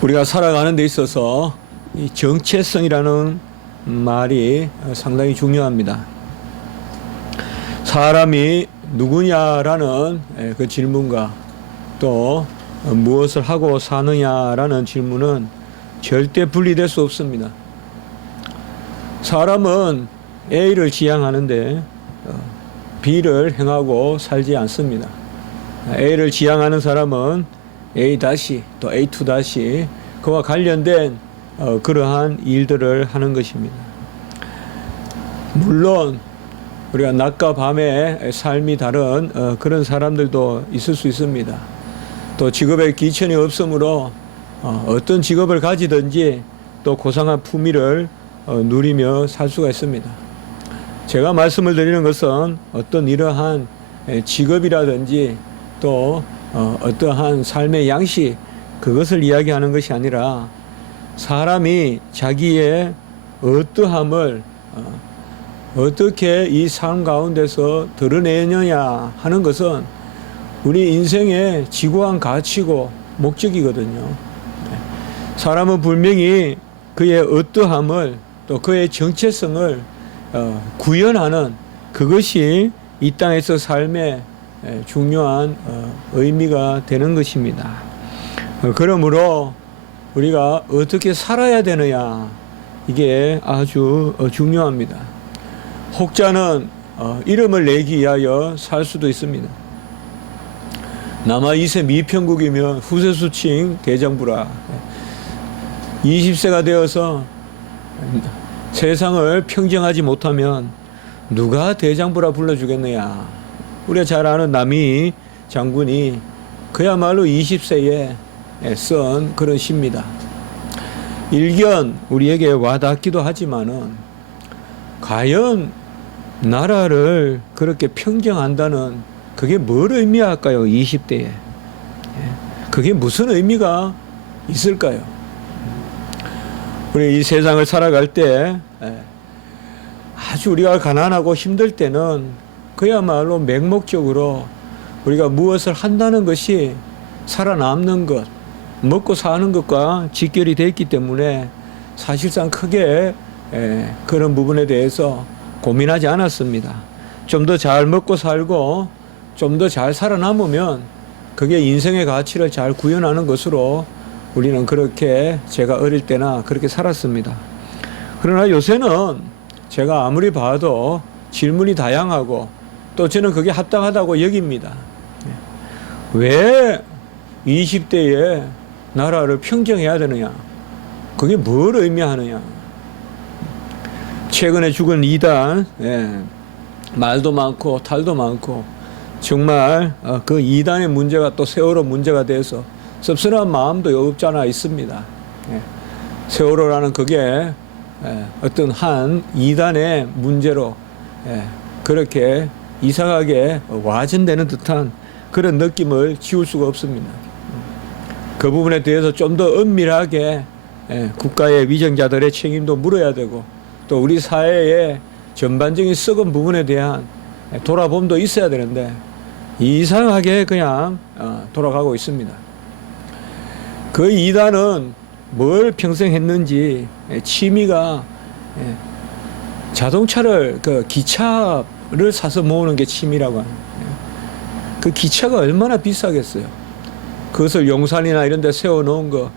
우리가 살아가는 데 있어서 이 정체성이라는 말이 상당히 중요합니다. 사람이 누구냐라는 그 질문과 또 무엇을 하고 사느냐라는 질문은 절대 분리될 수 없습니다. 사람은 A를 지향하는데 B를 행하고 살지 않습니다. A를 지향하는 사람은 A- 또 A2- 그와 관련된 그러한 일들을 하는 것입니다. 물론 우리가 낮과 밤의 삶이 다른 그런 사람들도 있을 수 있습니다. 또 직업에 기천이 없으므로 어떤 직업을 가지든지 또 고상한 품위를 누리며 살 수가 있습니다. 제가 말씀을 드리는 것은 어떤 이러한 직업이라든지 또 어떠한 삶의 양식 그것을 이야기하는 것이 아니라 사람이 자기의 어떠함을 어떻게 이 삶 가운데서 드러내느냐 하는 것은 우리 인생의 지구한 가치고 목적이거든요. 사람은 분명히 그의 어떠함을 또 그의 정체성을 구현하는 그것이 이 땅에서 삶의 중요한 의미가 되는 것입니다. 그러므로 우리가 어떻게 살아야 되느냐 이게 아주 중요합니다. 혹자는 이름을 내기 위하여 살 수도 있습니다. 남아 2세 미평국이면 후세 수칭 대장부라. 20세가 되어서 세상을 평정하지 못하면 누가 대장부라 불러주겠느냐. 우리가 잘 아는 남이 장군이 그야말로 20세에 쓴 그런 시입니다. 일견 우리에게 와닿기도 하지만은 과연 나라를 그렇게 평정한다는 그게 뭘 의미할까요? 20대에. 그게 무슨 의미가 있을까요? 우리 이 세상을 살아갈 때 아주 우리가 가난하고 힘들 때는 그야말로 맹목적으로 우리가 무엇을 한다는 것이 살아남는 것, 먹고 사는 것과 직결이 되어 있기 때문에 사실상 크게 그런 부분에 대해서 고민하지 않았습니다. 좀 더 잘 먹고 살고 좀 더 잘 살아남으면 그게 인생의 가치를 잘 구현하는 것으로 우리는 그렇게 제가 어릴 때나 그렇게 살았습니다. 그러나 요새는 제가 아무리 봐도 질문이 다양하고 또 저는 그게 합당하다고 여깁니다. 왜 20대에 나라를 평정해야 되느냐? 그게 뭘 의미하느냐? 최근에 죽은 이단, 말도 많고 탈도 많고 정말 그 이단의 문제가 또 세월호 문제가 돼서 씁쓸한 마음도 없지 않아 있습니다. 세월호라는 그게 어떤 한 이단의 문제로 그렇게 이상하게 와전되는 듯한 그런 느낌을 지울 수가 없습니다. 그 부분에 대해서 좀 더 은밀하게 국가의 위정자들의 책임도 물어야 되고 또 우리 사회의 전반적인 썩은 부분에 대한 돌아봄도 있어야 되는데 이상하게 그냥 돌아가고 있습니다. 그 이단은 뭘 평생 했는지 취미가 자동차를 그 기차를 사서 모으는 게 취미라고 하는 그 기차가 얼마나 비싸겠어요. 그것을 용산이나 이런 데 세워놓은 거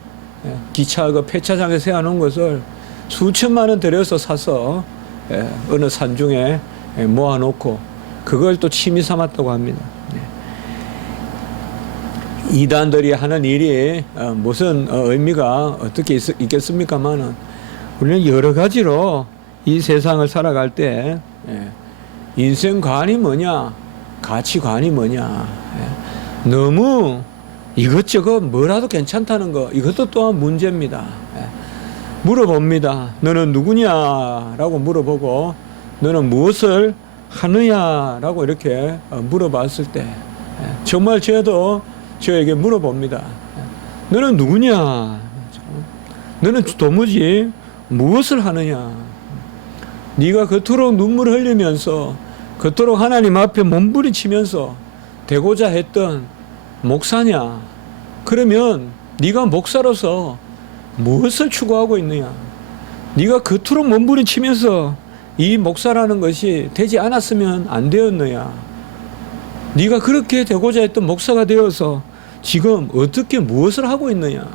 기차 그 폐차장에 세워놓은 것을 수천만 원 들여서 사서 어느 산중에 모아놓고 그걸 또 취미 삼았다고 합니다. 이단들이 하는 일이 무슨 의미가 어떻게 있겠습니까만은 우리는 여러 가지로 이 세상을 살아갈 때 인생관이 뭐냐, 가치관이 뭐냐, 너무 이것저것 뭐라도 괜찮다는 거 이것도 또한 문제입니다. 물어봅니다. 너는 누구냐라고 물어보고 너는 무엇을 하느냐라고 이렇게 물어봤을 때 정말 저도 저에게 물어봅니다. 너는 누구냐? 너는 도무지 무엇을 하느냐? 네가 그토록 눈물을 흘리면서 그토록 하나님 앞에 몸부림치면서 되고자 했던 목사냐? 그러면 네가 목사로서 무엇을 추구하고 있느냐? 네가 겉으로 몸부림치면서 이 목사라는 것이 되지 않았으면 안 되었느냐? 네가 그렇게 되고자 했던 목사가 되어서 지금 어떻게 무엇을 하고 있느냐?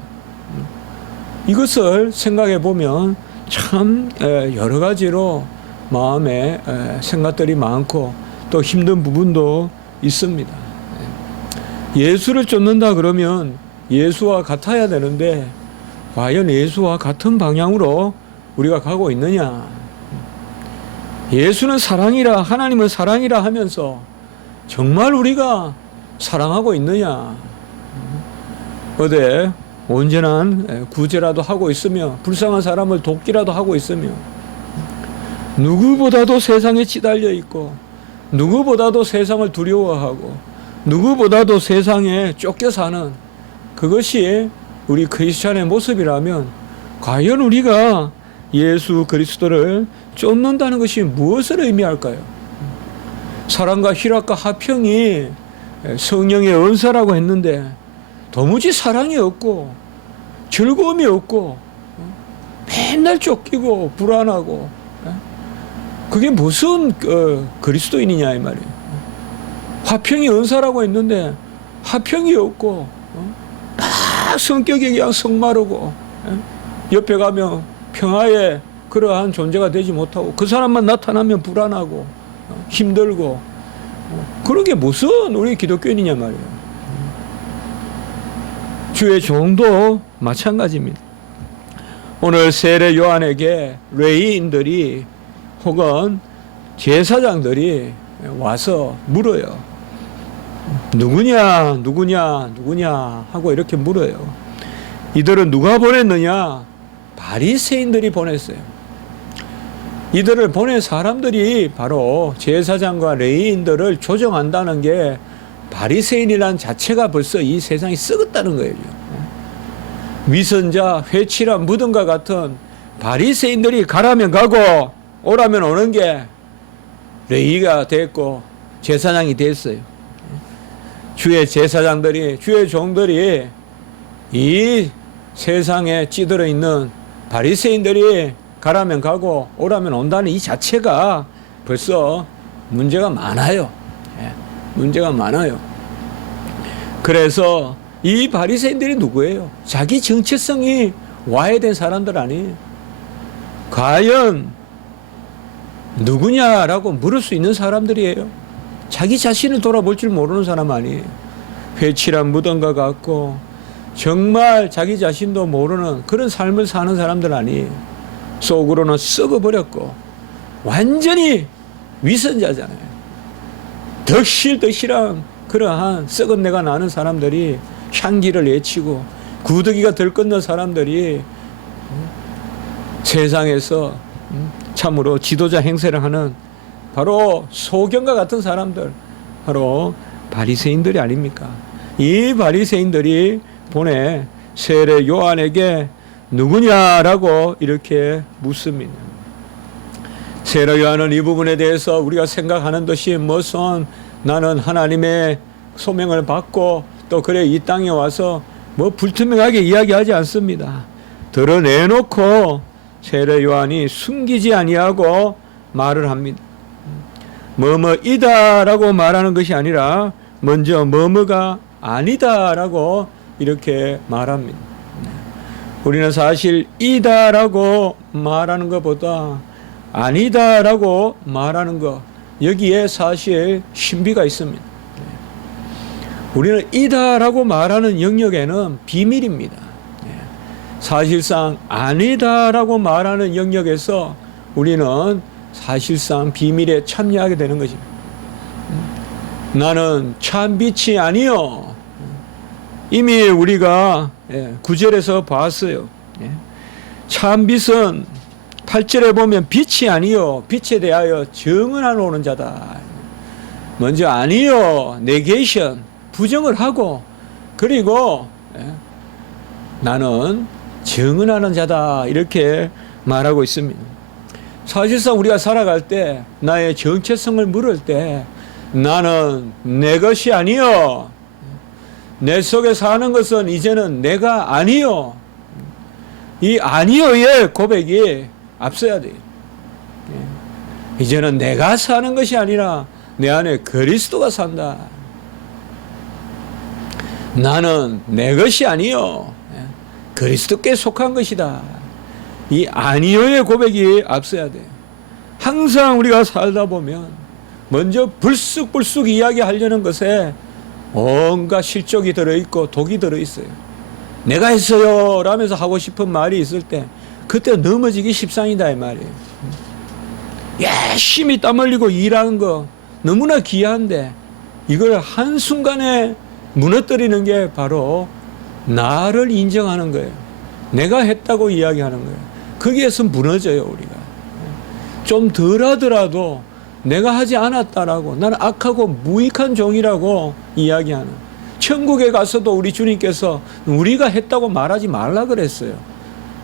이것을 생각해 보면 참 여러 가지로 마음에 생각들이 많고 또 힘든 부분도 있습니다. 예수를 쫓는다 그러면 예수와 같아야 되는데 과연 예수와 같은 방향으로 우리가 가고 있느냐? 예수는 사랑이라, 하나님은 사랑이라 하면서 정말 우리가 사랑하고 있느냐? 어디 온전한 구제라도 하고 있으며 불쌍한 사람을 돕기라도 하고 있으며 누구보다도 세상에 치달려 있고 누구보다도 세상을 두려워하고 누구보다도 세상에 쫓겨 사는 그것이 우리 크리스찬의 모습이라면 과연 우리가 예수 그리스도를 쫓는다는 것이 무엇을 의미할까요? 사랑과 희락과 화평이 성령의 은사라고 했는데 도무지 사랑이 없고 즐거움이 없고 맨날 쫓기고 불안하고 그게 무슨 그리스도인이냐 이 말이에요. 화평이 은사라고 했는데 화평이 없고 막 성격이 그냥 성마르고 옆에 가면 평화의 그러한 존재가 되지 못하고 그 사람만 나타나면 불안하고 힘들고 그런 게 무슨 우리 기독교인이냐 말이에요. 주의 종도 마찬가지입니다. 오늘 세례 요한에게 레위인들이 혹은 제사장들이 와서 물어요. 누구냐 누구냐 누구냐 하고 이렇게 물어요. 이들은 누가 보냈느냐? 바리새인들이 보냈어요. 이들을 보낸 사람들이 바로 제사장과 레위인들을 조정한다는 게 바리새인이란 자체가 벌써 이 세상이 썩었다는 거예요. 위선자, 회치라 무덤과 같은 바리새인들이 가라면 가고 오라면 오는 게 레위가 됐고 제사장이 됐어요. 주의 제사장들이, 주의 종들이 이 세상에 찌들어 있는 바리새인들이 가라면 가고 오라면 온다는 이 자체가 벌써 문제가 많아요. 문제가 많아요. 그래서 이 바리새인들이 누구예요? 자기 정체성이 와야 된 사람들 아니에요. 과연 누구냐라고 물을 수 있는 사람들이에요. 자기 자신을 돌아볼 줄 모르는 사람 아니에요. 회칠한 무덤과 같고 정말 자기 자신도 모르는 그런 삶을 사는 사람들 아니에요. 속으로는 썩어버렸고 완전히 위선자잖아요. 덕실덕실한 그러한 썩은 내가 나는 사람들이 향기를 내치고 구더기가 들끓는 사람들이 세상에서 참으로 지도자 행세를 하는 바로 소경과 같은 사람들, 바로 바리새인들이 아닙니까? 이 바리새인들이 보내 세례 요한에게 누구냐라고 이렇게 묻습니다. 세례 요한은 이 부분에 대해서 우리가 생각하는 듯이 무슨 나는 하나님의 소명을 받고 또 그래 이 땅에 와서 뭐 불투명하게 이야기하지 않습니다. 드러내놓고 세례 요한이 숨기지 아니하고 말을 합니다. 뭐뭐이다라고 말하는 것이 아니라 먼저 뭐뭐가 아니다라고 이렇게 말합니다. 우리는 사실 이다라고 말하는 것보다 아니다라고 말하는 것, 여기에 사실 신비가 있습니다. 우리는 이다라고 말하는 영역에는 비밀입니다. 사실상 아니다라고 말하는 영역에서 우리는 사실상 비밀에 참여하게 되는 것입니다. 나는 참 빛이 아니요. 이미 우리가 9절에서 봤어요. 참 빛은 8절에 보면 빛이 아니요. 빛에 대하여 증언하러 오는 자다. 먼저 아니요. 네게이션, 부정을 하고 그리고 나는 증언하는 자다. 이렇게 말하고 있습니다. 사실상 우리가 살아갈 때 나의 정체성을 물을 때 나는 내 것이 아니요. 내 속에 사는 것은 이제는 내가 아니요. 이 아니요의 고백이 앞서야 돼요. 이제는 내가 사는 것이 아니라 내 안에 그리스도가 산다. 나는 내 것이 아니요 그리스도께 속한 것이다. 이 아니요의 고백이 앞서야 돼요. 항상 우리가 살다 보면 먼저 불쑥불쑥 이야기하려는 것에 온갖 실족이 들어있고 독이 들어있어요. 내가 했어요 라면서 하고 싶은 말이 있을 때 그때 넘어지기 십상이다 이 말이에요. 열심히 땀 흘리고 일하는 거 너무나 귀한데 이걸 한순간에 무너뜨리는 게 바로 나를 인정하는 거예요. 내가 했다고 이야기하는 거예요. 거기에서 무너져요 우리가. 좀 덜 하더라도 내가 하지 않았다라고 나는 악하고 무익한 종이라고 이야기하는. 천국에 가서도 우리 주님께서 우리가 했다고 말하지 말라 그랬어요.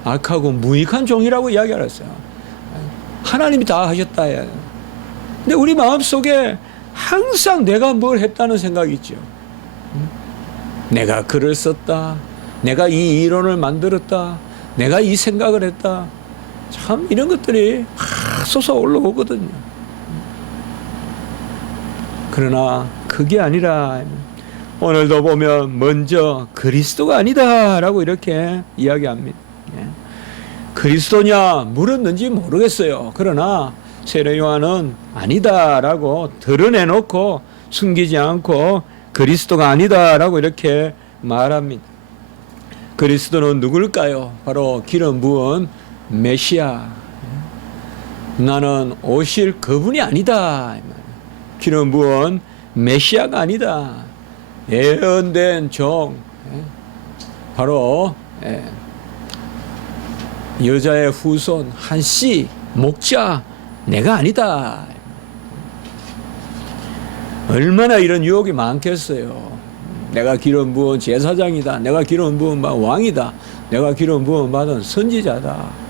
악하고 무익한 종이라고 이야기하셨어요. 하나님이 다 하셨다. 근데 우리 마음속에 항상 내가 뭘 했다는 생각이 있죠. 내가 글을 썼다. 내가 이 이론을 만들었다. 내가 이 생각을 했다. 참 이런 것들이 솟아 올라오거든요. 그러나 그게 아니라 오늘도 보면 먼저 그리스도가 아니다라고 이렇게 이야기합니다. 그리스도냐 물었는지 모르겠어요. 그러나 세례 요한은 아니다라고 드러내놓고 숨기지 않고 그리스도가 아니다라고 이렇게 말합니다. 그리스도는 누굴까요? 바로 기름 부은 메시아. 나는 오실 그분이 아니다. 기름 부은 메시아가 아니다. 예언된 종, 바로 여자의 후손 한씨 목자 내가 아니다. 얼마나 이런 유혹이 많겠어요. 내가 기름 부은 제사장이다. 내가 기름 부은 왕이다. 내가 기름 부은 받은 선지자다.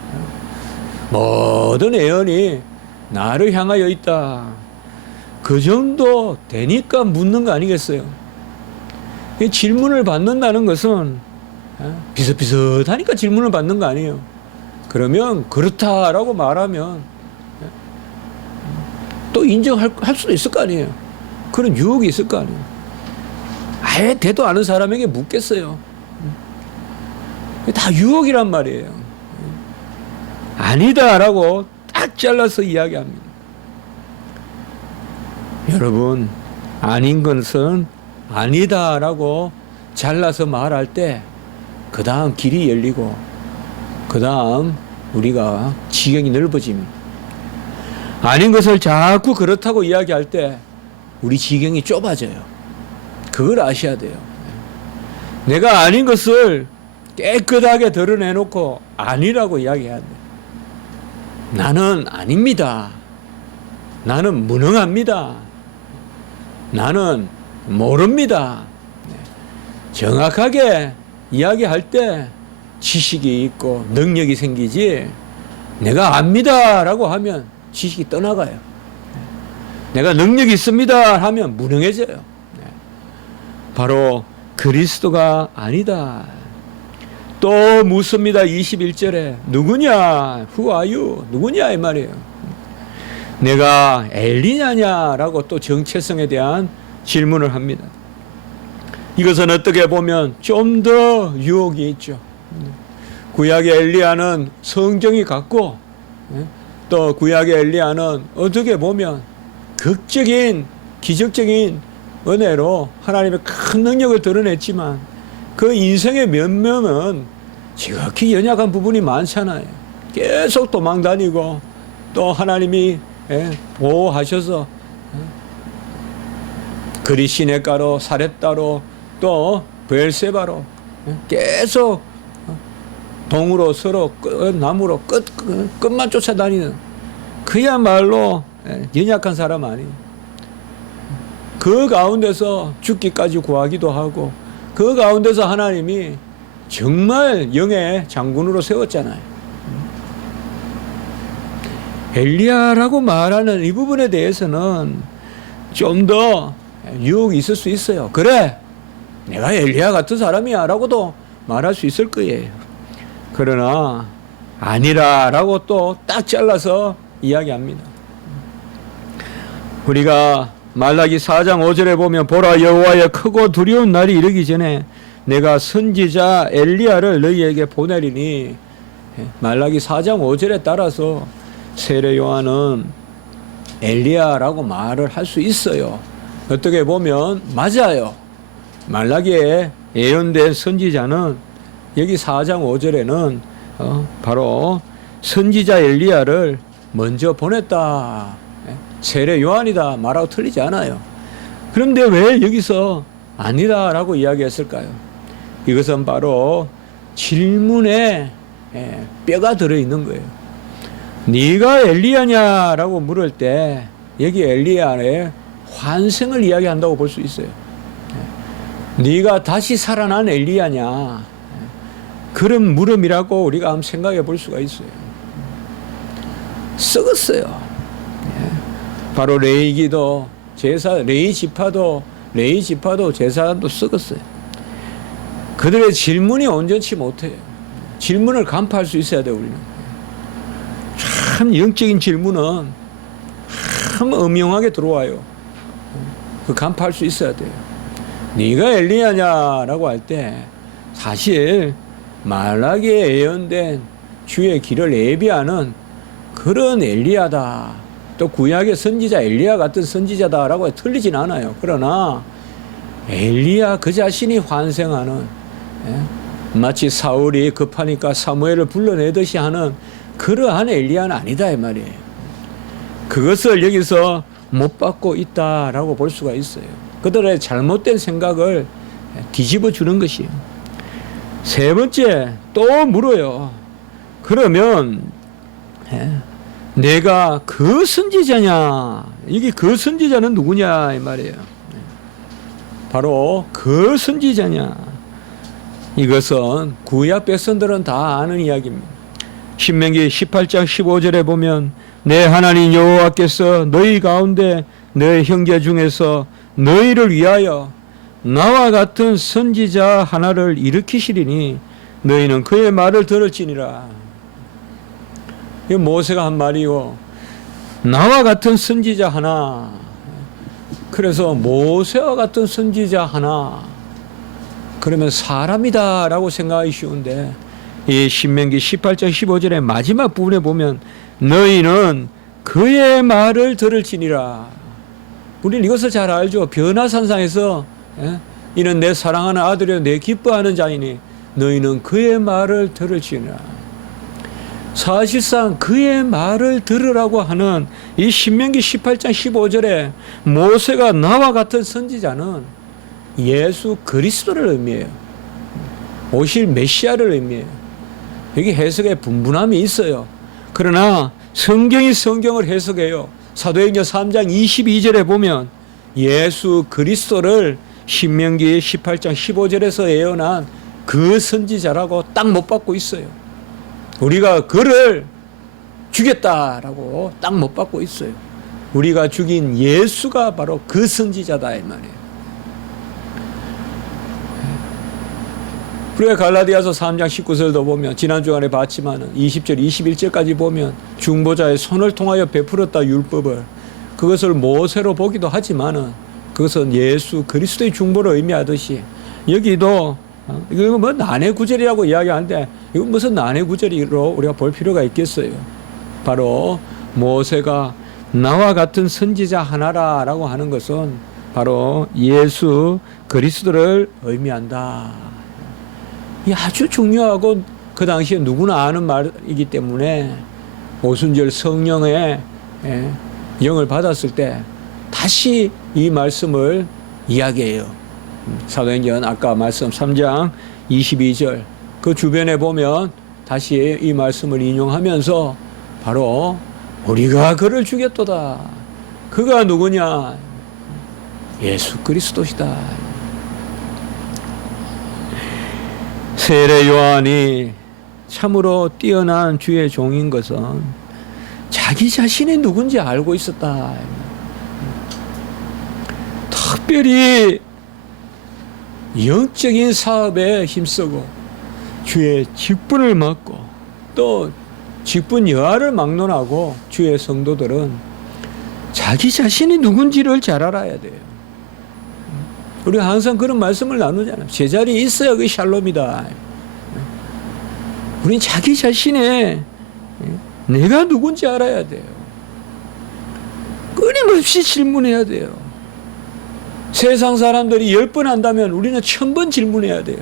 모든 예언이 나를 향하여 있다. 그 정도 되니까 묻는 거 아니겠어요? 이 질문을 받는다는 것은 비슷비슷하니까 질문을 받는 거 아니에요. 그러면 그렇다라고 말하면 또 인정할 수도 있을 거 아니에요. 그런 유혹이 있을 거 아니에요. 아예 대도 않은 사람에게 묻겠어요. 다 유혹이란 말이에요. 아니다라고 딱 잘라서 이야기합니다. 여러분, 아닌 것은 아니다라고 잘라서 말할 때 그 다음 길이 열리고 그 다음 우리가 지경이 넓어집니다. 아닌 것을 자꾸 그렇다고 이야기할 때 우리 지경이 좁아져요. 그걸 아셔야 돼요. 내가 아닌 것을 깨끗하게 드러내놓고 아니라고 이야기해야 돼요. 나는 아닙니다. 나는 무능합니다. 나는 모릅니다. 정확하게 이야기할 때 지식이 있고 능력이 생기지, 내가 압니다라고 하면 지식이 떠나가요. 내가 능력이 있습니다 하면 무능해져요. 바로 그리스도가 아니다. 또 묻습니다. 21절에 누구냐? Who are you? 누구냐 이 말이에요. 내가 엘리냐냐라고 또 정체성에 대한 질문을 합니다. 이것은 어떻게 보면 좀 더 유혹이 있죠. 구약의 엘리야는 성정이 같고, 또 구약의 엘리야는 어떻게 보면 극적인 기적적인 은혜로 하나님의 큰 능력을 드러냈지만 그 인생의 면면은 지극히 연약한 부분이 많잖아요. 계속 도망다니고 또 하나님이 보호하셔서 그리 시냇가로 사렙다로 또 브엘세바로 계속 동으로 서로 나무로 끝만 쫓아다니는 그야말로 연약한 사람 아니에요. 그 가운데서 죽기까지 구하기도 하고 그 가운데서 하나님이 정말 영의 장군으로 세웠잖아요. 엘리야라고 말하는 이 부분에 대해서는 좀 더 유혹이 있을 수 있어요. 그래, 내가 엘리야 같은 사람이야 라고도 말할 수 있을 거예요. 그러나 아니라라고 또 딱 잘라서 이야기합니다. 우리가 말라기 4장 5절에 보면 보라 여호와의 크고 두려운 날이 이르기 전에 내가 선지자 엘리야를 너희에게 보내리니, 말라기 4장 5절에 따라서 세례 요한은 엘리야라고 말을 할 수 있어요. 어떻게 보면 맞아요. 말라기에 예언된 선지자는 여기 4장 5절에는 바로 선지자 엘리야를 먼저 보냈다, 세례 요한이다 말하고 틀리지 않아요. 그런데 왜 여기서 아니다라고 이야기했을까요? 이것은 바로 질문에 뼈가 들어있는 거예요. 네가 엘리야냐라고 물을 때 여기 엘리야의 환생을 이야기한다고 볼 수 있어요. 네가 다시 살아난 엘리야냐, 그런 물음이라고 우리가 한번 생각해 볼 수가 있어요. 썩었어요. 바로 레위기도 레위 지파도 제사장도 썩었어요. 그들의 질문이 온전치 못해요. 질문을 간파할 수 있어야 돼요. 우리는 참 영적인 질문은 참 음흉하게 들어와요. 그 간파할 수 있어야 돼요. 네가 엘리야냐라고 할 때 사실 말라기에 예언된 주의 길을 예비하는 그런 엘리야다, 또 구약의 선지자 엘리야 같은 선지자다라고 틀리진 않아요. 그러나 엘리야 그 자신이 환생하는, 마치 사울이 급하니까 사무엘을 불러내듯이 하는 그러한 엘리야는 아니다 이 말이에요. 그것을 여기서 못 받고 있다라고 볼 수가 있어요. 그들의 잘못된 생각을 뒤집어 주는 것이에요. 세 번째 또 물어요. 그러면 내가 그 선지자냐? 이게 그 선지자는 누구냐 이 말이에요. 바로 그 선지자냐? 이것은 구약 백성들은 다 아는 이야기입니다. 신명기 18장 15절에 보면 내 하나님 여호와께서 너희 가운데 너희 형제 중에서 너희를 위하여 나와 같은 선지자 하나를 일으키시리니 너희는 그의 말을 들을지니라. 이 모세가 한 말이요. 나와 같은 선지자 하나. 그래서 모세와 같은 선지자 하나. 그러면 사람이다라고 생각하기 쉬운데 이 신명기 18장 15절의 마지막 부분에 보면 너희는 그의 말을 들을지니라. 우리는 이것을 잘 알죠. 변화산상에서 이는 내 사랑하는 아들이요 내 기뻐하는 자이니 너희는 그의 말을 들을지니라. 사실상 그의 말을 들으라고 하는 이 신명기 18장 15절에 모세가 나와 같은 선지자는 예수 그리스도를 의미해요. 오실 메시아를 의미해요. 여기 해석에 분분함이 있어요. 그러나 성경이 성경을 해석해요. 사도행전 3장 22절에 보면 예수 그리스도를 신명기 18장 15절에서 예언한 그 선지자라고 딱 못 받고 있어요. 우리가 그를 죽였다라고 딱 못 받고 있어요. 우리가 죽인 예수가 바로 그 선지자다 이 말이에요. 우리가 갈라디아서 3장 19절도 보면 지난 주간에 봤지만 20절 21절까지 보면 중보자의 손을 통하여 베풀었다 율법을, 그것을 모세로 보기도 하지만 그것은 예수 그리스도의 중보를 의미하듯이 여기도 이거 뭐 난해 구절이라고 이야기하는데 이건 무슨 난해 구절이로 우리가 볼 필요가 있겠어요. 바로 모세가 나와 같은 선지자 하나라라고 하는 것은 바로 예수 그리스도를 의미한다. 이 아주 중요하고 그 당시에 누구나 아는 말이기 때문에 오순절 성령의 영을 받았을 때 다시 이 말씀을 이야기해요. 사도행전 아까 말씀 3장 22절 그 주변에 보면 다시 이 말씀을 인용하면서 바로 우리가 그를 죽였도다. 그가 누구냐? 예수 그리스도시다. 세례 요한이 참으로 뛰어난 주의 종인 것은 자기 자신이 누군지 알고 있었다. 특별히 영적인 사업에 힘쓰고 주의 직분을 맡고 또 직분 여하를 막론하고 주의 성도들은 자기 자신이 누군지를 잘 알아야 돼요. 우리가 항상 그런 말씀을 나누잖아요. 제자리에 있어야 그게 샬롬이다. 우린 자기 자신의 내가 누군지 알아야 돼요. 끊임없이 질문해야 돼요. 세상 사람들이 10번 한다면 우리는 1000번 질문해야 돼요.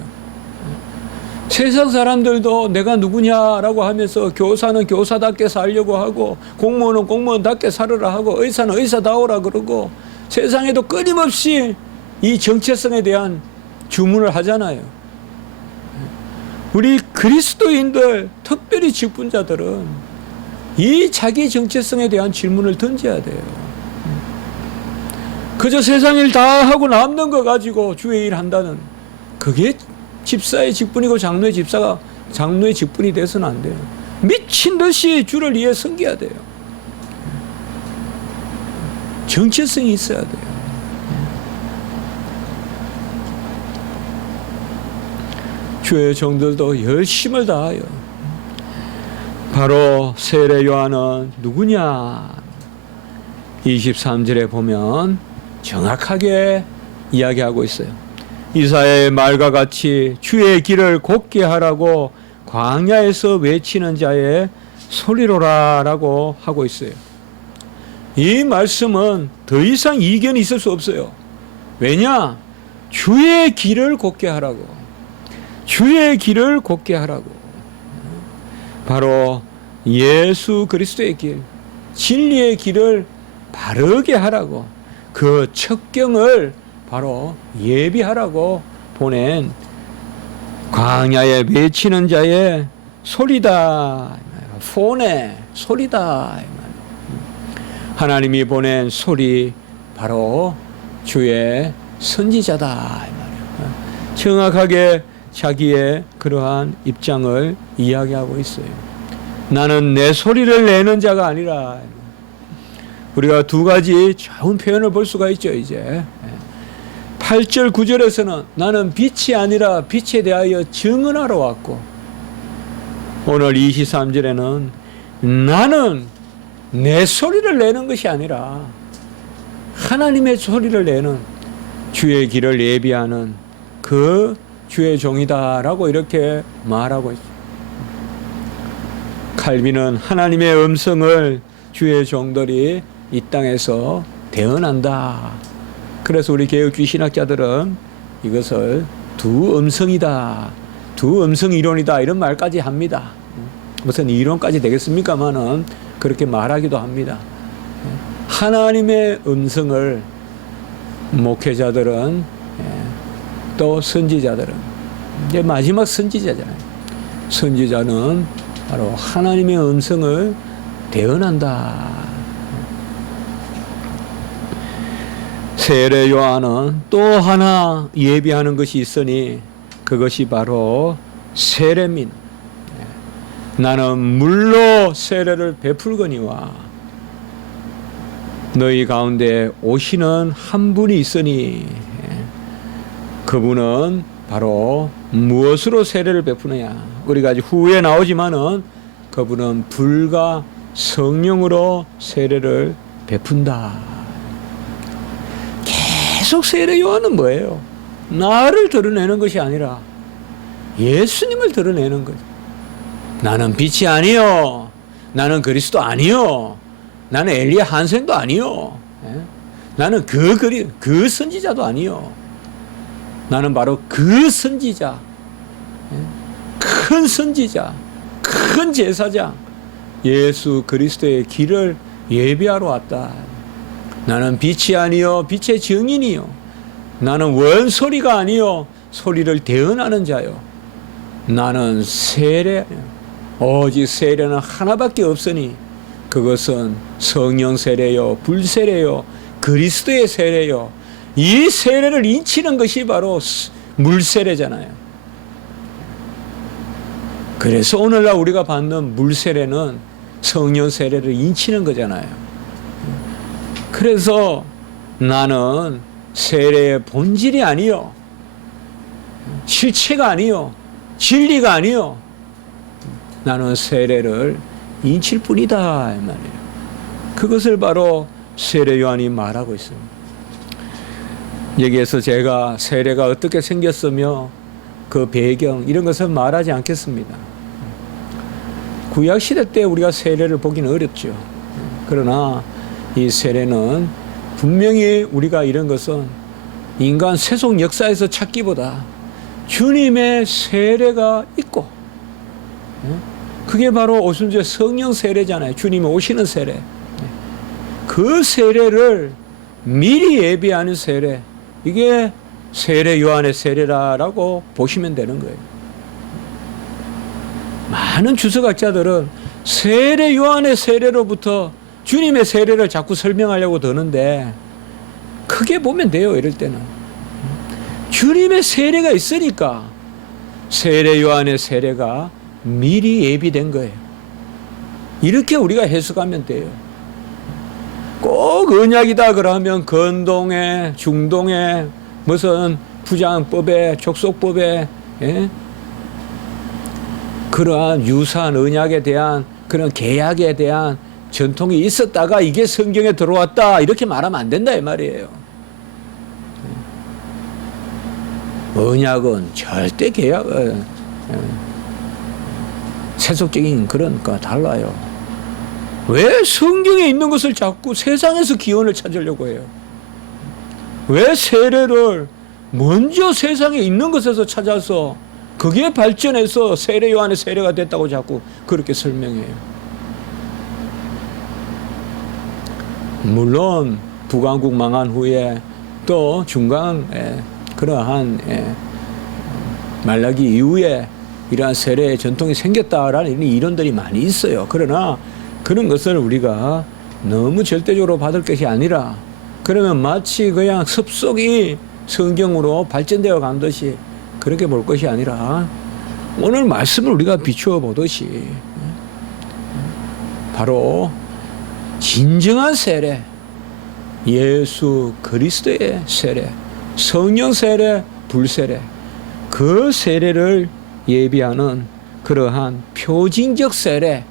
세상 사람들도 내가 누구냐라고 하면서 교사는 교사답게 살려고 하고 공무원은 공무원답게 살으라 하고 의사는 의사다우라 그러고 세상에도 끊임없이 이 정체성에 대한 주문을 하잖아요. 우리 그리스도인들 특별히 직분자들은 이 자기 정체성에 대한 질문을 던져야 돼요. 그저 세상 일 다 하고 남는 거 가지고 주의 일 한다는 그게 집사의 직분이고 장로의 직분이 돼서는 안 돼요. 미친 듯이 주를 위해 섬겨야 돼요. 정체성이 있어야 돼요. 주의 종들도 열심을 다하여 바로 세례 요한은 누구냐 23절에 보면 정확하게 이야기하고 있어요. 이사야의 말과 같이 주의 길을 곧게 하라고 광야에서 외치는 자의 소리로라 라고 하고 있어요. 이 말씀은 더 이상 이견이 있을 수 없어요. 왜냐? 주의 길을 곧게 하라고. 주의 길을 곧게 하라고. 바로 예수 그리스도의 길, 진리의 길을 바르게 하라고. 그 첩경을 바로 예비하라고 보낸 광야에 외치는 자의 소리다. 폰의 소리다. 하나님이 보낸 소리 바로 주의 선지자다. 정확하게 자기의 그러한 입장을 이야기하고 있어요. 나는 내 소리를 내는 자가 아니라. 우리가 두 가지 좋은 표현을 볼 수가 있죠. 이제 8절 9절에서는 나는 빛이 아니라 빛에 대하여 증언하러 왔고, 오늘 23절에는 나는 내 소리를 내는 것이 아니라 하나님의 소리를 내는 주의 길을 예비하는 그 주의 종이다라고 이렇게 말하고 있어요. 칼빈은 하나님의 음성을 주의 종들이 이 땅에서 대언한다. 그래서 우리 개혁주의 신학자들은 이것을 두 음성이다, 두 음성 이론이다 이런 말까지 합니다. 무슨 이론까지 되겠습니까마는 그렇게 말하기도 합니다. 하나님의 음성을 목회자들은 또 선지자들은 이제 마지막 선지자잖아요. 선지자는 바로 하나님의 음성을 대언한다. 세례 요한은 또 하나 예비하는 것이 있으니 그것이 바로 세례민. 나는 물로 세례를 베풀거니와 너희 가운데 오시는 한 분이 있으니 그분은 바로 무엇으로 세례를 베푸느냐. 우리가 아직 후에 나오지만은 그분은 불과 성령으로 세례를 베푼다. 계속 세례 요한은 뭐예요? 나를 드러내는 것이 아니라 예수님을 드러내는 거죠. 나는 빛이 아니요, 나는 그리스도 아니요, 나는 엘리야 한생도 아니요, 나는 그 선지자도 아니요, 나는 바로 그 선지자, 큰 선지자, 큰 제사장 예수 그리스도의 길을 예비하러 왔다. 나는 빛이 아니요 빛의 증인이요, 나는 원소리가 아니요 소리를 대언하는 자요, 나는 세례, 오직 세례는 하나밖에 없으니 그것은 성령 세례요, 불세례요, 그리스도의 세례요. 이 세례를 인치는 것이 바로 물세례잖아요. 그래서 오늘날 우리가 받는 물세례는 성령 세례를 인치는 거잖아요. 그래서 나는 세례의 본질이 아니요, 실체가 아니요, 진리가 아니요. 나는 세례를 인칠 뿐이다 이 말이에요. 그것을 바로 세례 요한이 말하고 있습니다. 여기에서 제가 세례가 어떻게 생겼으며 그 배경 이런 것은 말하지 않겠습니다. 구약 시대 때 우리가 세례를 보기는 어렵죠. 그러나 이 세례는 분명히 우리가 이런 것은 인간 세속 역사에서 찾기보다 주님의 세례가 있고, 그게 바로 오순절 성령 세례잖아요. 주님이 오시는 세례. 그 세례를 미리 예비하는 세례, 이게 세례 요한의 세례라고 보시면 되는 거예요. 많은 주석학자들은 세례 요한의 세례로부터 주님의 세례를 자꾸 설명하려고 드는데, 크게 보면 돼요. 이럴 때는 주님의 세례가 있으니까 세례 요한의 세례가 미리 예비된 거예요. 이렇게 우리가 해석하면 돼요. 꼭 언약이다 그러면 건동에, 중동에, 무슨 부장법에, 족속법에, 그러한 유사한 언약에 대한 그런 계약에 대한 전통이 있었다가 이게 성경에 들어왔다 이렇게 말하면 안 된다 이 말이에요. 언약은 절대 계약, 세속적인 그런 거 달라요. 왜 성경에 있는 것을 자꾸 세상에서 기원을 찾으려고 해요? 왜 세례를 먼저 세상에 있는 것에서 찾아서 그게 발전해서 세례 요한의 세례가 됐다고 자꾸 그렇게 설명해요? 물론 북왕국 망한 후에 또 중간에 그러한 말라기 이후에 이러한 세례의 전통이 생겼다라는 이론들이 많이 있어요. 그러나 그런 것을 우리가 너무 절대적으로 받을 것이 아니라, 그러면 마치 그냥 습속이 성경으로 발전되어 간 듯이 그렇게 볼 것이 아니라, 오늘 말씀을 우리가 비추어 보듯이 바로 진정한 세례, 예수 그리스도의 세례, 성령 세례, 불세례, 그 세례를 예비하는 그러한 표징적 세례,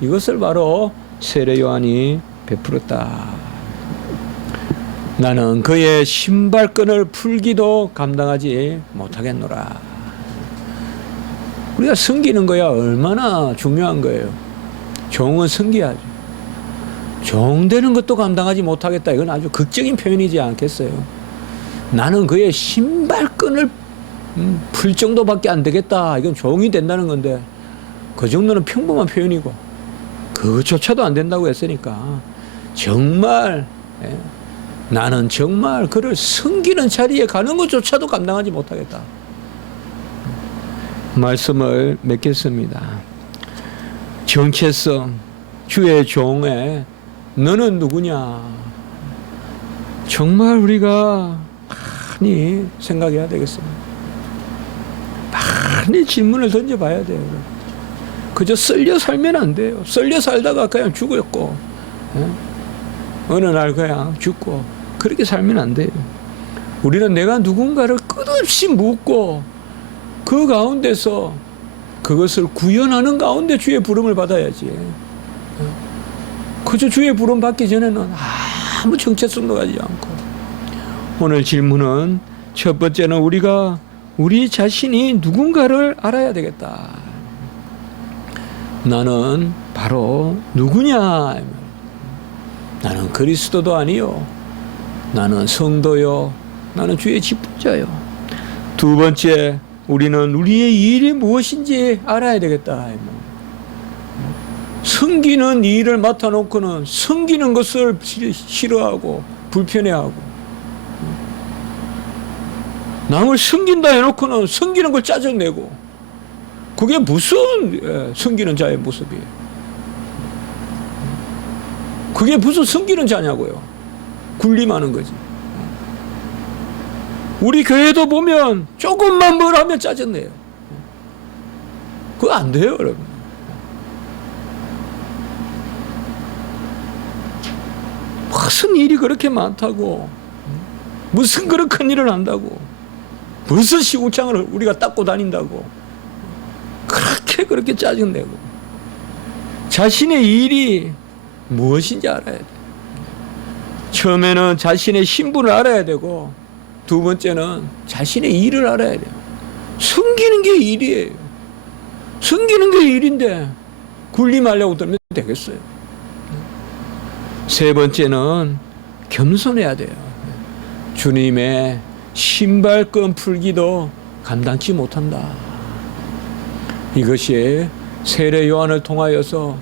이것을 바로 세례 요한이 베풀었다. 나는 그의 신발끈을 풀기도 감당하지 못하겠노라. 우리가 섬기는 거야 얼마나 중요한 거예요. 종은 섬겨야죠. 종 되는 것도 감당하지 못하겠다. 이건 아주 극적인 표현이지 않겠어요? 나는 그의 신발끈을 풀 정도밖에 안 되겠다. 이건 종이 된다는 건데, 그 정도는 평범한 표현이고 그조차도 안 된다고 했으니까 정말 나는 정말 그를 섬기는 자리에 가는 것조차도 감당하지 못하겠다. 말씀을 맺겠습니다. 정체성, 주의 종에 너는 누구냐? 정말 우리가 많이 생각해야 되겠습니다. 많이 질문을 던져봐야 돼요. 그저 썰려 살면 안 돼요. 썰려 살다가 그냥 죽었고, 어느 날 그냥 죽고, 그렇게 살면 안 돼요. 우리는 내가 누군가를 끝없이 묻고 그 가운데서 그것을 구현하는 가운데 주의 부름을 받아야지. 그저 주의 부름 받기 전에는 아무 정체성도 가지지 않고. 오늘 질문은 첫 번째는 우리가 우리 자신이 누군가를 알아야 되겠다. 나는 바로 누구냐? 나는 그리스도도 아니요, 나는 성도요, 나는 주의 직분자요. 두 번째, 우리는 우리의 일이 무엇인지 알아야 되겠다. 섬기는 일을 맡아놓고는 섬기는 것을 싫어하고 불편해하고, 남을 섬긴다 해놓고는 섬기는 걸 짜증내고, 그게 무슨 섬기는 자의 모습이에요? 그게 무슨 섬기는 자냐고요? 군림하는 거지. 우리 교회도 보면 조금만 뭘 하면 짜증내요. 그거 안 돼요, 여러분. 무슨 일이 그렇게 많다고, 무슨 그런 큰 일을 한다고, 무슨 시궁창을 우리가 닦고 다닌다고. 어떻게 그렇게 짜증내고 자신의 일이 무엇인지 알아야 돼. 처음에는 자신의 신분을 알아야 되고 두 번째는 자신의 일을 알아야 돼요. 숨기는 게 일이에요. 숨기는 게 일인데 군림하려고 들면 되겠어요. 세 번째는 겸손해야 돼요. 주님의 신발끈 풀기도 감당치 못한다. 이것이 세례 요한을 통하여서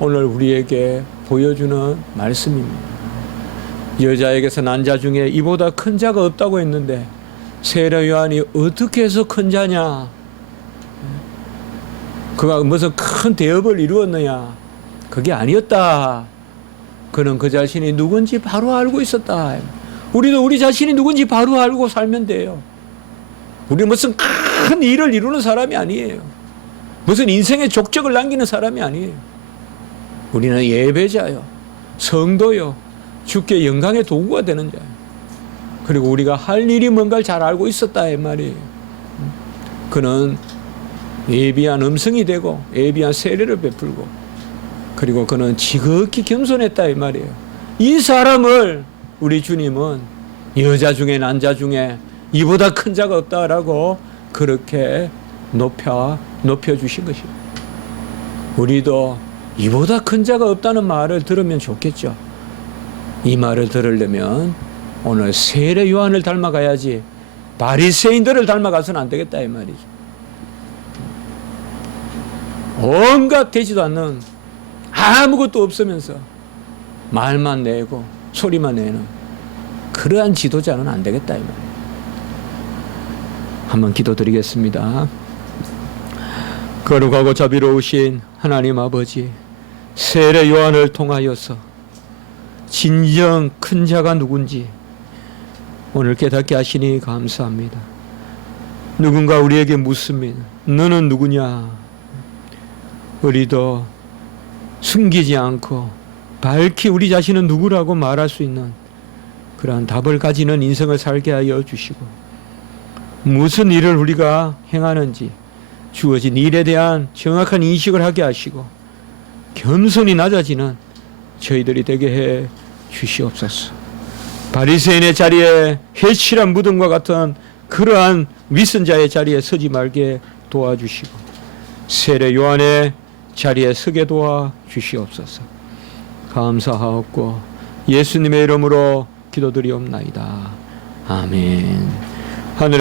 오늘 우리에게 보여주는 말씀입니다. 여자에게서 난 자 중에 이보다 큰 자가 없다고 했는데 세례 요한이 어떻게 해서 큰 자냐? 그가 무슨 큰 대업을 이루었느냐? 그게 아니었다. 그는 그 자신이 누군지 바로 알고 있었다. 우리도 우리 자신이 누군지 바로 알고 살면 돼요. 우리 무슨 큰 일을 이루는 사람이 아니에요. 무슨 인생의 족적을 남기는 사람이 아니에요. 우리는 예배자요, 성도요, 주께 영광의 도구가 되는 자예요. 그리고 우리가 할 일이 뭔가를 잘 알고 있었다 이 말이에요. 그는 예비한 음성이 되고 예비한 세례를 베풀고 그리고 그는 지극히 겸손했다 이 말이에요. 이 사람을 우리 주님은 여자 중에 난자 중에 이보다 큰 자가 없다라고 그렇게 높여주신 것입니다. 우리도 이보다 큰 자가 없다는 말을 들으면 좋겠죠. 이 말을 들으려면 오늘 세례 요한을 닮아가야지 바리새인들을 닮아가서는 안 되겠다 이 말이죠. 온갖 되지도 않는 아무것도 없으면서 말만 내고 소리만 내는 그러한 지도자는 안 되겠다 이 말이에요. 한번 기도드리겠습니다. 거룩하고 자비로우신 하나님 아버지, 세례 요한을 통하여서 진정 큰 자가 누군지 오늘 깨닫게 하시니 감사합니다. 누군가 우리에게 묻습니다. 너는 누구냐? 우리도 숨기지 않고 밝히 우리 자신은 누구라고 말할 수 있는 그러한 답을 가지는 인생을 살게 하여 주시고 무슨 일을 우리가 행하는지 주어진 일에 대한 정확한 인식을 하게 하시고 겸손히 낮아지는 저희들이 되게 해 주시옵소서. 바리새인의 자리에 회칠한 무덤과 같은 그러한 위선자의 자리에 서지 말게 도와주시고 세례 요한의 자리에 서게 도와주시옵소서. 감사하옵고 예수님의 이름으로 기도드리옵나이다. 아멘. 하늘